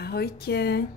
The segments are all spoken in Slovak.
Ahojte,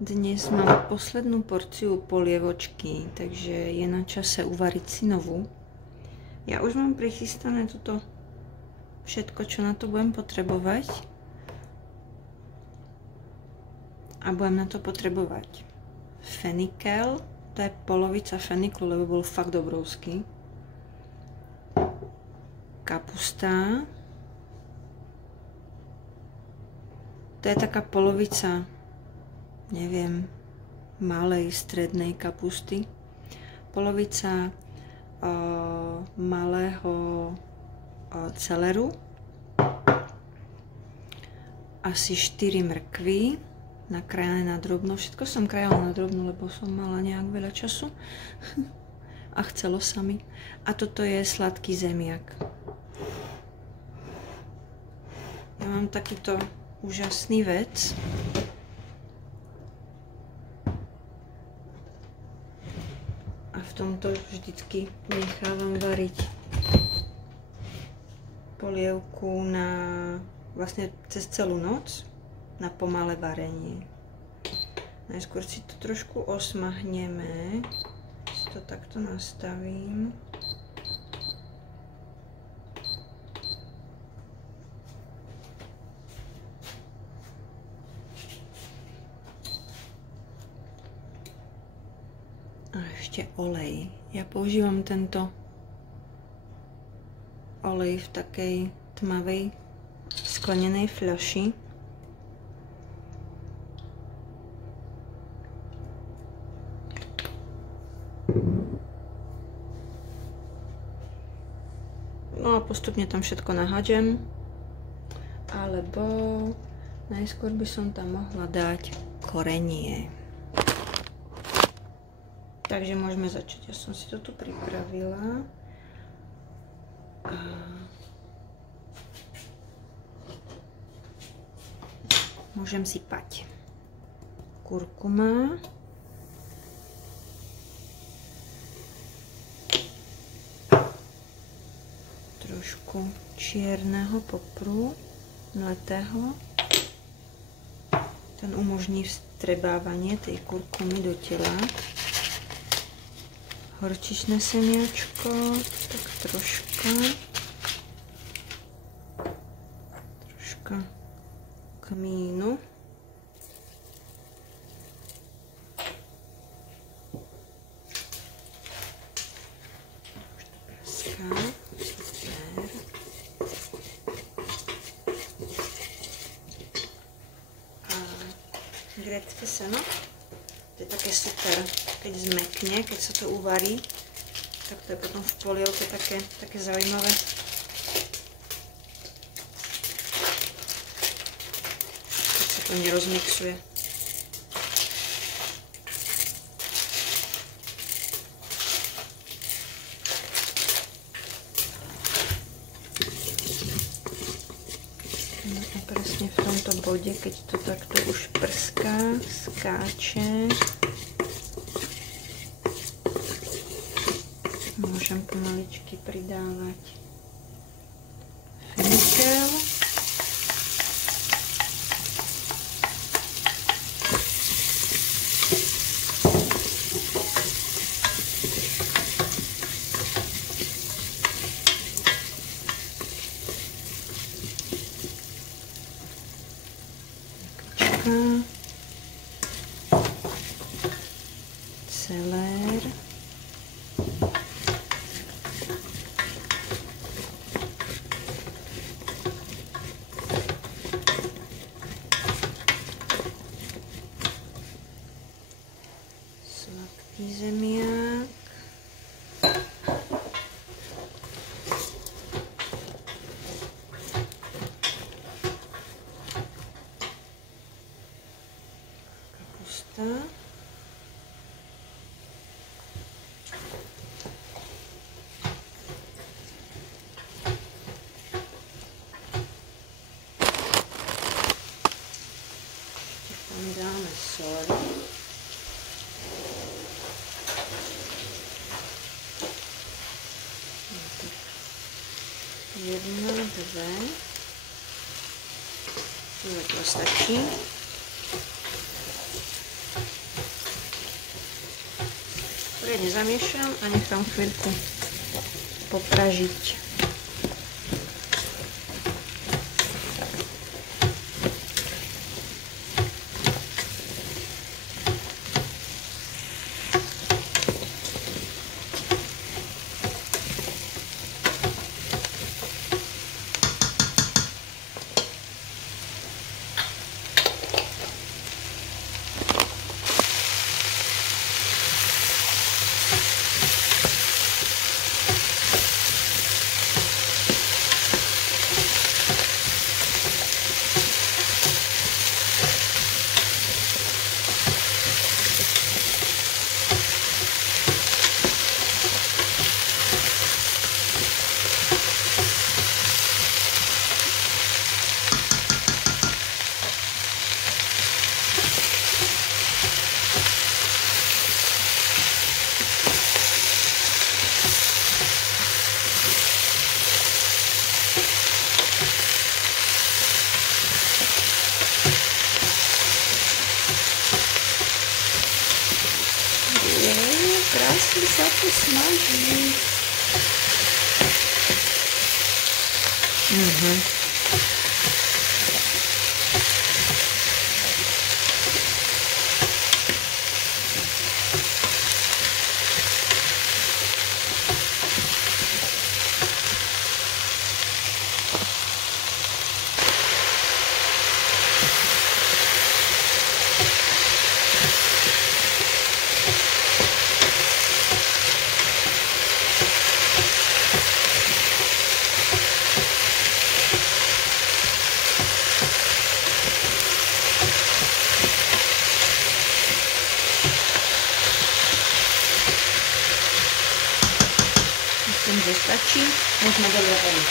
dnes mám poslednú porciu polievočky, takže je na čase uvariť si novú. Ja už mám prichystané toto všetko, čo na to budem potrebovať. A budem na to potrebovať fenikel, to je polovica feniklu, lebo bol fakt obrovský. Kapusta. To je taká polovica, neviem, malej, strednej kapusty. Polovica malého celeru. Asi 4 mrkvy, nakrájané na drobno. Všetko som krajala na drobno, lebo som mala nejak veľa času. A chcelo sa mi. A toto je sladký zemiak. Ja mám takýto úžasný vec. A v tomto vždycky nechávam variť polievku na vlastne cez celú noc na pomalé varenie. Najskôr si to trošku osmahneme. Si to takto nastavím. A ešte olej. Ja používam tento olej v takej tmavej sklenenej fľaši. No a postupne tam všetko nahádžem. Alebo najskôr by som tam mohla dať korenie. Takže môžeme začať. Ja som si to tu pripravila. Môžem sypať kurkuma. Trošku čierneho popru, mletého. Ten umožní vstrebávanie tej kurkumy do tela. Horčičné semiačko, tak troška kmínu. Grécké seno, to je také super, keď zmekne, keď sa to uvarí, tak to je potom v polievke také zaujímavé. Keď sa to nerozmixuje. Presne v tomto bode, keď to takto už prská, skáče, môžem pomaličky pridávať fenikel. Celer, sladký zemiak, kapusta, dáme sol. Jedna, dve. rýchlo stačí. Poriadne zamiešam a nechám chvíľku popražiť. Krásne sa to smaží. Myslím, že stačí. Môžeme dobre variť.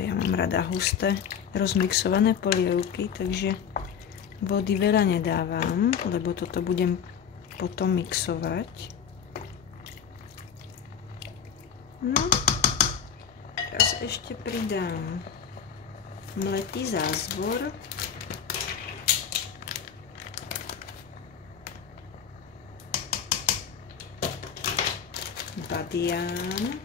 Ja mám rada husté, rozmixované polievky, takže vody veľa nedávam, lebo toto budem potom mixovať. No, teraz ešte pridám mletý zázvor. Badián.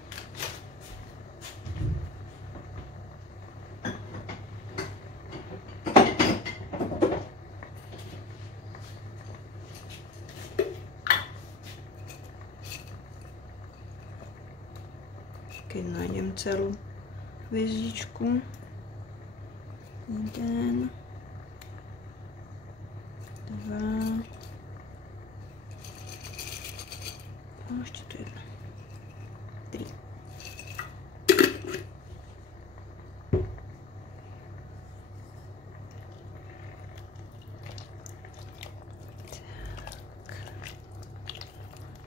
Keď nájdem celú hviezdičku. 1, 2, 3. Ešte tu jedna. 3.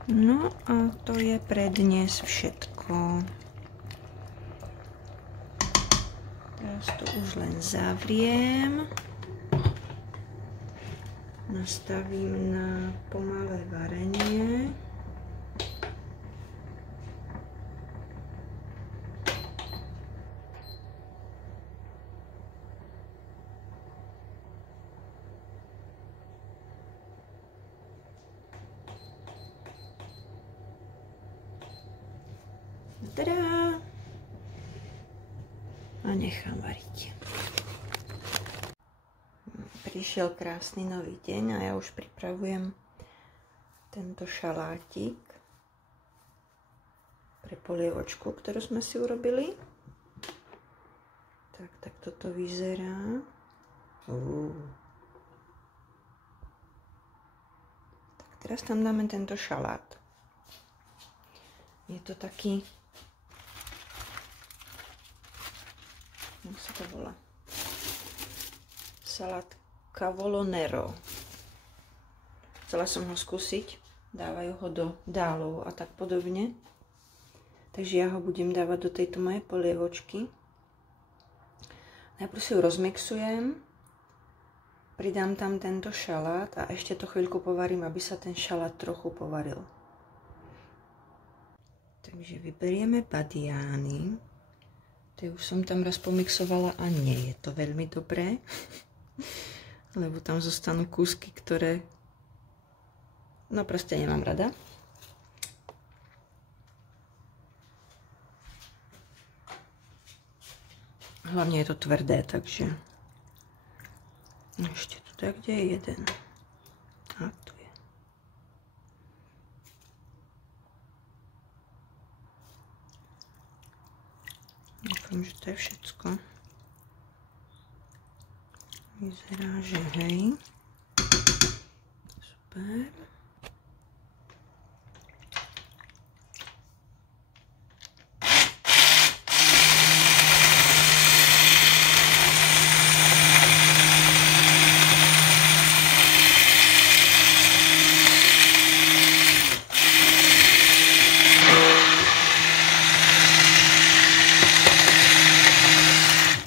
No a to je pre dnes všetko. Teraz to už len zavriem. Nastavím na pomalé varenie. Tadá! A nechám variť. Pri prišiel krásny nový deň a ja už pripravujem tento šalátik pre polievočku, ktorú sme si urobili. Tak toto vyzerá. Tak teraz tam dáme tento šalát. Je to taký, jak sa to volá? Salát cavolo nero. Chcela som ho skúsiť. Dávajú ho do dálov a tak podobne. Takže ja ho budem dávať do tejto mojej polievočky. Najprv si ju rozmixujem. Pridám tam tento šalát a ešte to chvíľku povarím, aby sa ten šalát trochu povaril. Takže vyberieme badiány. Tie už som tam raz pomixovala a nie je to veľmi dobré. Lebo tam zostanú kúsky, ktoré no proste nemám rada. Hlavne je to tvrdé, takže ešte tu tak, kde je jeden. A tu je. Dúfam, že to je všetko. Vyzerá, že hej. Super.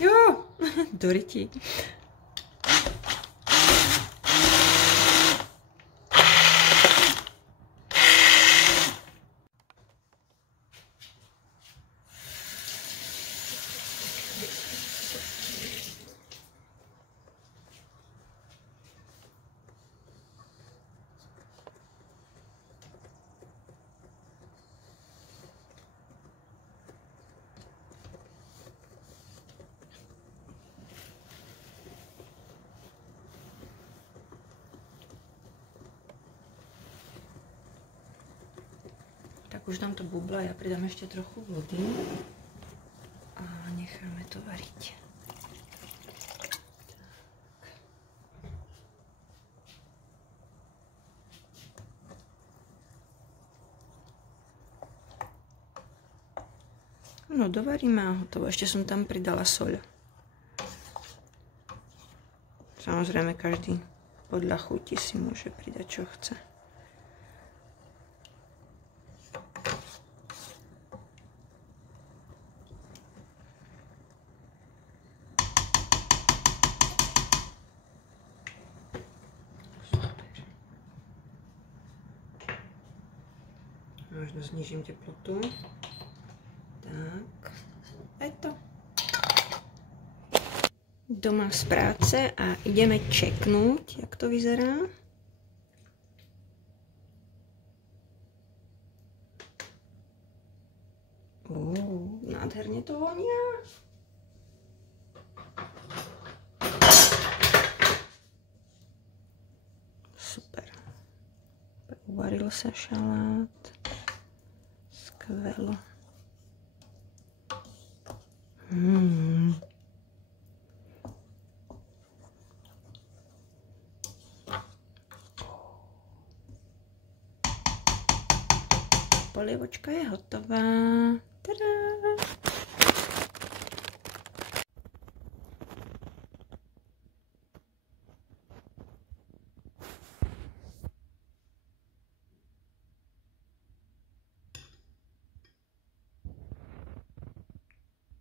Jo, do rytí. Tak už nám to bubla, ja pridám ešte trochu vody a necháme to variť. No, dovaríme a hotovo. Ešte som tam pridala soľ. Samozrejme, každý podľa chuti si môže pridať, čo chce. Možno znižím teplotu. Tak, je to. Doma z práce a ideme čeknúť, jak to vyzerá. Nádherne to vonia. Super. Uvaril sa šalát. Skvelo. Polievočka je hotová. Tada!